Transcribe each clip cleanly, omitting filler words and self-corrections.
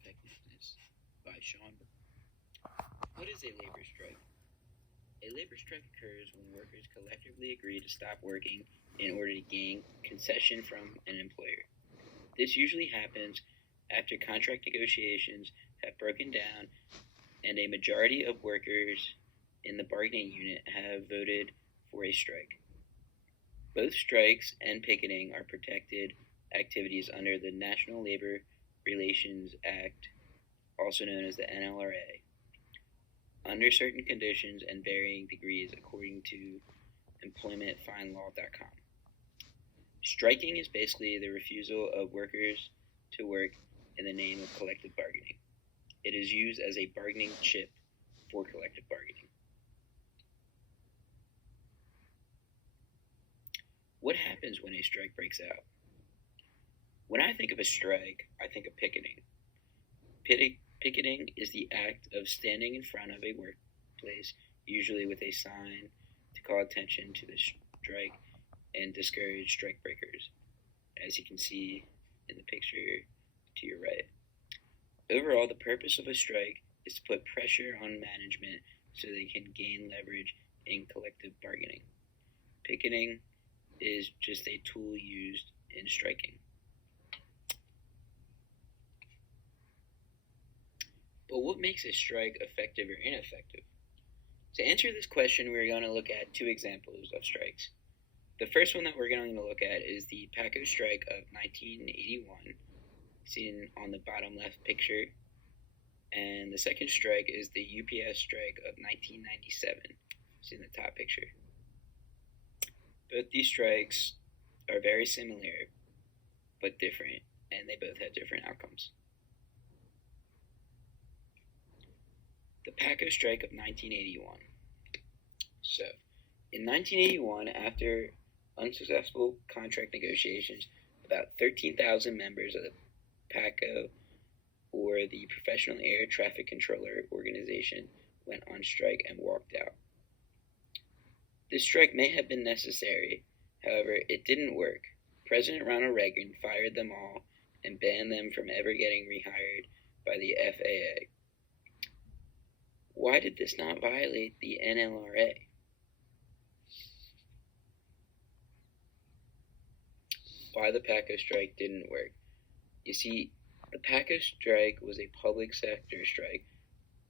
Effectiveness by Sean. What is a labor strike? A labor strike occurs when workers collectively agree to stop working in order to gain concession from an employer. This usually happens after contract negotiations have broken down and a majority of workers in the bargaining unit have voted for a strike. Both strikes and picketing are protected activities under the National Labor Relations Act, also known as the NLRA, under certain conditions and varying degrees according to employmentfindlaw.com. Striking is basically the refusal of workers to work in the name of collective bargaining. It is used as a bargaining chip for collective bargaining. What happens when a strike breaks out? When I think of a strike, I think of picketing. Picketing is the act of standing in front of a workplace, usually with a sign to call attention to the strike and discourage strike breakers, as you can see in the picture to your right. Overall, the purpose of a strike is to put pressure on management so they can gain leverage in collective bargaining. Picketing is just a tool used in striking. But what makes a strike effective or ineffective? To answer this question, we're going to look at two examples of strikes. The first one that we're going to look at is the PACO strike of 1981, seen on the bottom left picture. And the second strike is the UPS strike of 1997, seen in the top picture. Both these strikes are very similar, but different, and they both had different outcomes. The PACO strike of 1981. So, in 1981, after unsuccessful contract negotiations, about 13,000 members of the PACO, or the Professional Air Traffic Controller Organization, went on strike and walked out. This strike may have been necessary, however, it didn't work. President Ronald Reagan fired them all and banned them from ever getting rehired by the FAA. Why did this not violate the NLRA? Why the PACO strike didn't work? You see, the PACO strike was a public sector strike,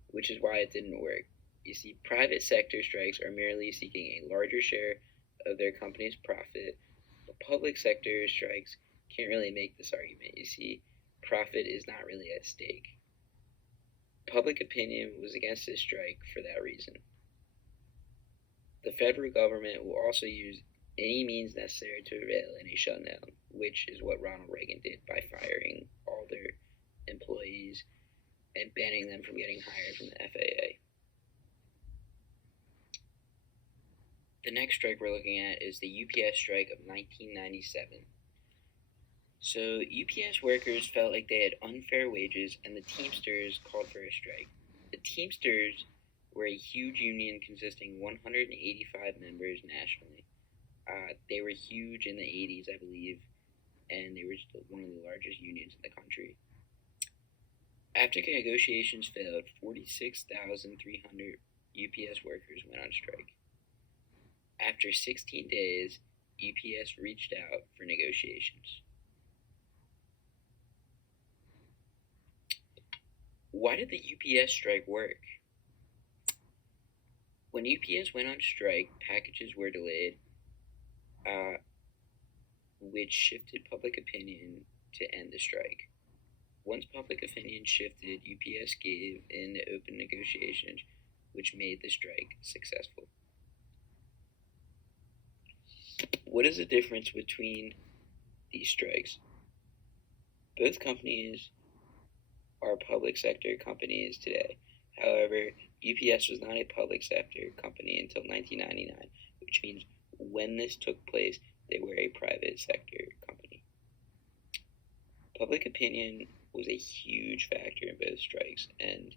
which is why it didn't work. You see, private sector strikes are merely seeking a larger share of their company's profit, but public sector strikes can't really make this argument. You see, profit is not really at stake. Public opinion was against this strike for that reason. The federal government will also use any means necessary to prevail in a shutdown, which is what Ronald Reagan did by firing all their employees and banning them from getting hired from the FAA. The next strike we're looking at is the UPS strike of 1997. So UPS workers felt like they had unfair wages, and the Teamsters called for a strike. The Teamsters were a huge union consisting 185 members nationally. They were huge in the 80s, I believe, and they were one of the largest unions in the country. After negotiations failed, 46,300 UPS workers went on strike. After 16 days, UPS reached out for negotiations. Why did the UPS strike work? When UPS went on strike, packages were delayed, which shifted public opinion to end the strike. Once public opinion shifted, UPS gave in to open negotiations, which made the strike successful. What is the difference between these strikes? Both companies are public sector companies today. However, UPS was not a public sector company until 1999, which means when this took place, they were a private sector company. Public opinion was a huge factor in both strikes, and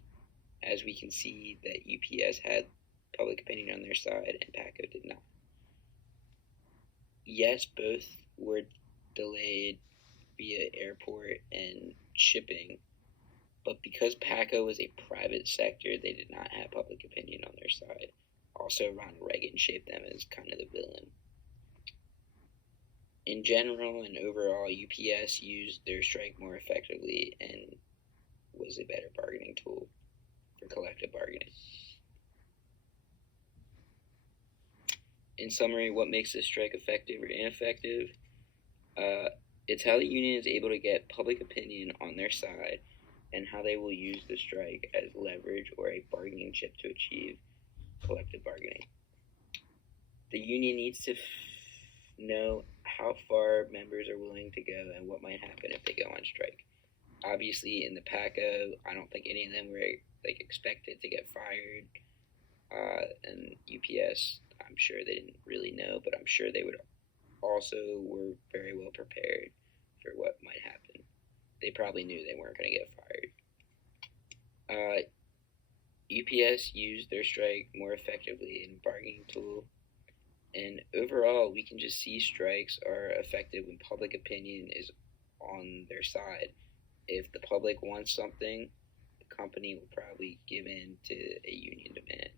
as we can see that UPS had public opinion on their side and PACO did not. Yes, both were delayed via airport and shipping, But because PACO was a private sector, they did not have public opinion on their side. Also, Ronald Reagan shaped them as kind of the villain. In general and overall, UPS used their strike more effectively and was a better bargaining tool for collective bargaining. In summary, what makes this strike effective or ineffective? It's how the union is able to get public opinion on their side and how they will use the strike as leverage or a bargaining chip to achieve collective bargaining. The union needs to know how far members are willing to go and what might happen if they go on strike. Obviously, in the PACO, I don't think any of them were expected to get fired. And UPS, I'm sure they didn't really know, but I'm sure they were very well prepared for what might happen. They probably knew they weren't going to get fired. UPS used their strike more effectively in a bargaining tool. And overall, we can just see strikes are effective when public opinion is on their side. If the public wants something, the company will probably give in to a union demand.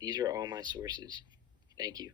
These are all my sources. Thank you.